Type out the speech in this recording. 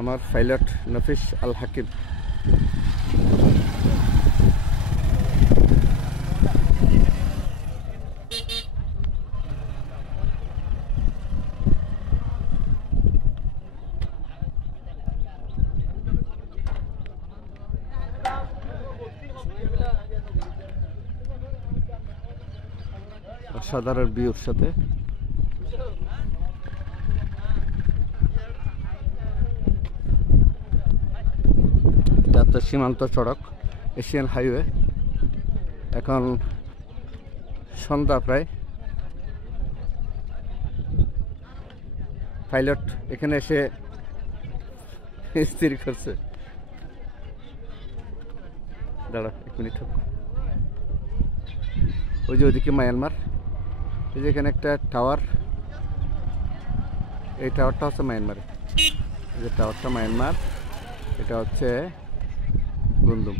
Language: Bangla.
আমার পাইলট নফিস আল হাকিম। অসাধারণ ভিউর সাথে এটা তো সীমান্ত সড়ক, এশিয়ান হাইওয়ে। এখন সন্ধ্যা প্রায়। পাইলট এখানে এসে স্থির করছে। দাঁড়া 1 মিনিট হোক। ওই যে ওইদিকে মায়ানমার, এই যে এখানে একটা টাওয়ার, এই টাওয়ারটা হচ্ছে মায়ানমারে। এই যে টাওয়ারটা মায়ানমার, এটা হচ্ছে গুন্দুম।